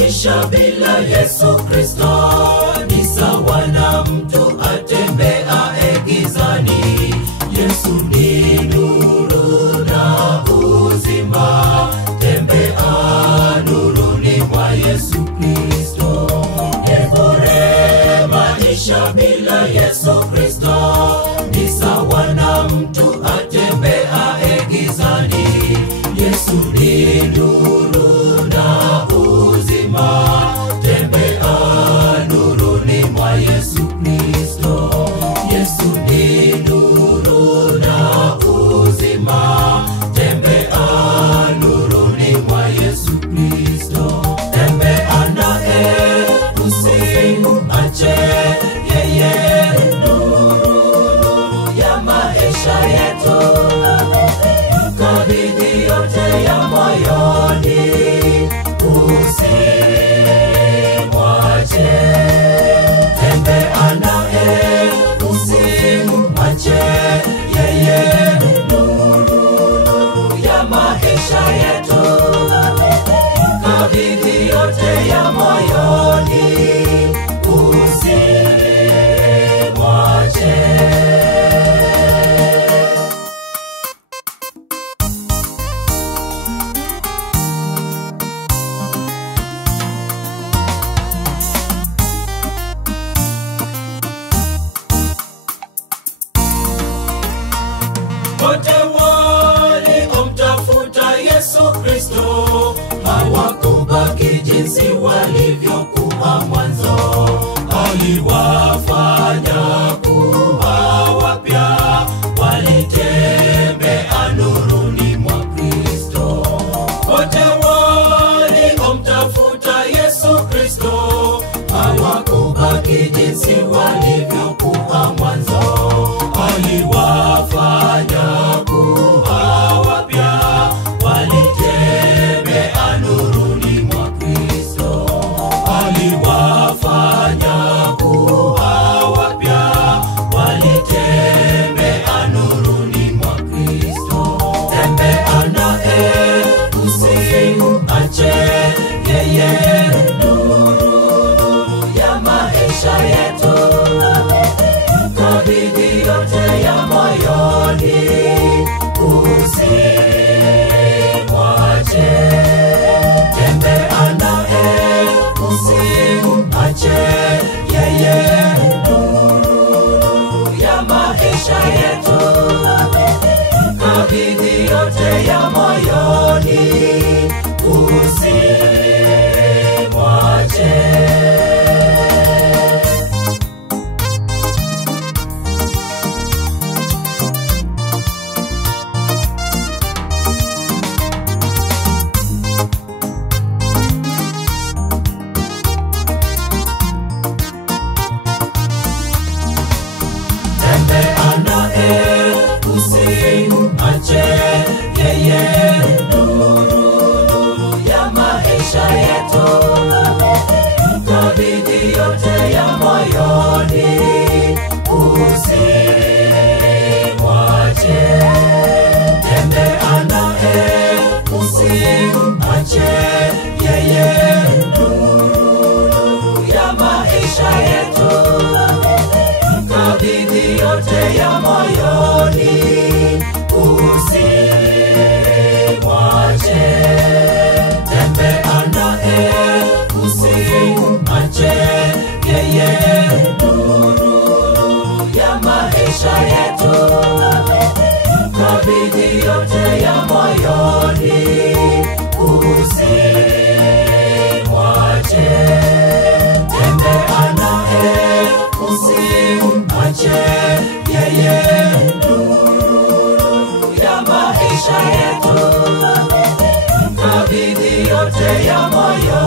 Maisha bila Yesu Kristo ni sawa na mtu atembeaye gizani. Yesu ni nuru na uzima, tembea nuruni mwa Yesu Kristo. Bure maisha bila Yesu Kristo ni sawa na mtu atembeaye gizani. Yesu ni nuru na uzima, tembea nuruni mwa Yesu Kristo. Yesu ni nuru na uzima, tembea nuruni mwa Yesu Kristo. Tembea naye usimuache, yeye nuru ya maisha yetu. Mkabidhi yote ya moyoni, usimwache. Tembea naye usimuache, yeye nuru ya maisha yetu. Mkabidhi yote ya moyoni, usimwache. Wote waliomtafuta Yesu Kristo hawakubaki jinsi walivyokuwa mwanzo. Aliwafanya kuwa wapya, walitembea nuruni mwa Kristo. Wote waliomtafuta Yesu Kristo hawakubaki jinsi walivyokuwa mwanzo. Aliwafanya kuwa wapya, walitembea nuruni mwa Kristo. Aliwafanya kuwa wapya, walitembea nuruni mwa Kristo. Tembea naye usimuache, yeye nuru ya maisha yetu. Mkabidhi yote ya moyoni, usimwache. Tembea naye usimuache, yeye nuru ya maisha yetu. Mkabidhi yote ya moyoni, usimwache. Tembea naye usimuache, yeye nuru ya maisha yetu. Mkabidhi yote ya moyoni, usimwache. Tembea naye usimuache, yeye nuru ya maisha yetu. Mkabidhi yote ya moyoni, usimwache. Tembea naye usimuache, yeye nuru ya maisha yetu. Mkabidhi yote ya moyoni, usimwache. Tembea naye usimuache, yeye nuru ya maisha yetu. Mkabidhi yote ya moyoni,